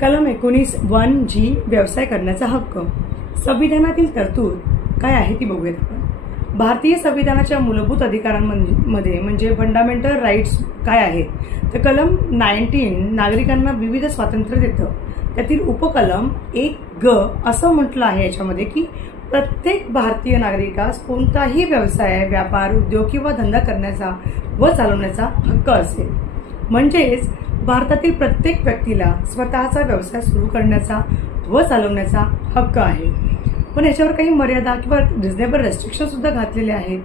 कलम 19(1) व्यवसाय करण्याचा हक्क. संविधानातील तरतूद काय आहे ती बघूयात आपण. भारतीय संविधानाच्या मूलभूत अधिकारांमध्ये म्हणजे फंडामेंटल राईट्स काय आहेत, तर कलम 19 नागरिकांना विविध स्वातंत्र्य देतं. त्यातील उपकलम 1(ग) असं म्हटलं आहे याच्यामध्ये की प्रत्येक भारतीय नागरिकास कोणताही व्यवसाय, व्यापार, उद्योग किंवा धंदा करण्याचा व चालवण्याचा हक्क असेल. म्हणजेच भारतातील प्रत्येक व्यक्तीला स्वतःचा व्यवसाय सुरू करण्याचा व चालवण्याचा हक्क आहे. पण याच्यावर काही मर्यादा किंवा रिझनेबल रेस्ट्रिक्शन सुद्धा घातलेले आहेत.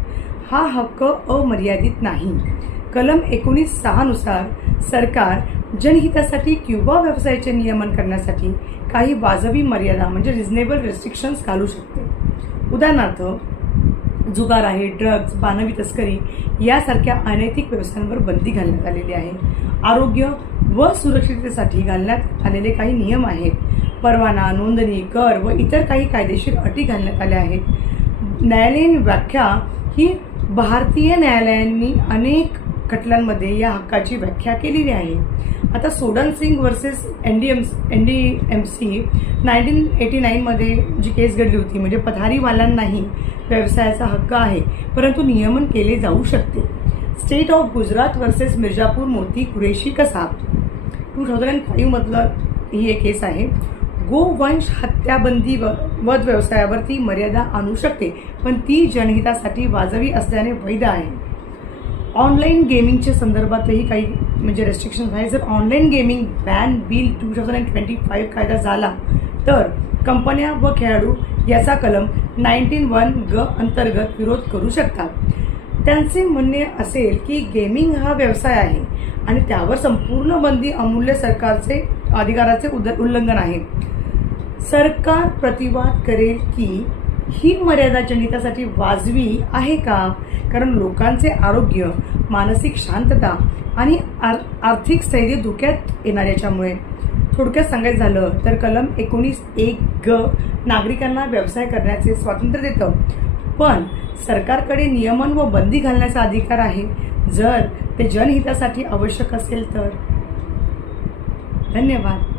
हा हक्क अमर्यादित नाही. कलम 19(6) नुसार सरकार जनहितासाठी किंवा व्यवसायाचे नियमन करण्यासाठी काही वाजवी मर्यादा म्हणजे रिझनेबल रेस्ट्रिक्शन्स घालू शकते. उदाहरणार्थ जुगार आहे, ड्रग्ज, मानवी तस्करी यासारख्या अनैतिक व्यवसायांवर बंदी घालण्यात आलेली आहे. आरोग्य व सुरक्षिततेसाठी घालण्यात आलेले काही नियम आहेत. परवाना, नोंदणी, कर व इतर काही कायदेशीर अटी घालण्यात आल्या आहेत. न्यायालयीन व्याख्या ही भारतीय न्यायालयांनी अनेक खटल्यांमध्ये या हक्काची व्याख्या केलेली आहे. आता सोडन सिंग वर्सेस NDMC 1989 मध्ये जी केस घडली होती, म्हणजे पथारीवाल्यांनाही व्यवसायाचा हक्क आहे परंतु नियमन केले जाऊ शकते. State of Gujarat versus Mirzapur मोती कुरेशी कसाब 2005 मधलं ही एक केस आहे. गोवंश हत्याबंदी वध व्यवसायावरती मर्यादा आणू शकते पण ती जनहितासाठी वाजवी असल्याने वैध आहे. ऑनलाईन गेमिंगच्या संदर्भातही काही म्हणजे रेस्ट्रिक्शन आहे. जर ऑनलाईन गेमिंग बॅन बिल 2025 कायदा झाला तर कंपन्या व खेळाडू याचा कलम 19(1)(ग) अंतर्गत विरोध करू शकतात. त्यांचे म्हणणे असेल की गेमिंग हा व्यवसाय आहे आणि त्यावर संपूर्ण बंदी अमूल्य सरकारचे अधिकाराचे उल्लंघन आहे. सरकार प्रतिवाद करेल की ही मर्यादा जनहितासाठी वाजवी आहे का, कारण लोकांचे आरोग्य, मानसिक शांतता आणि आर्थिक स्थैर्य धोक्यात येणार याच्यामुळे. थोडक्यात सांगायचं झालं तर कलम 19(1)(ग) नागरिकांना व्यवसाय करण्याचे स्वातंत्र्य देतं पण सरकारकडे नियमन व बंदी घालण्याचा अधिकार आहे जर ते जनहितासाठी आवश्यक असेल तर. धन्यवाद.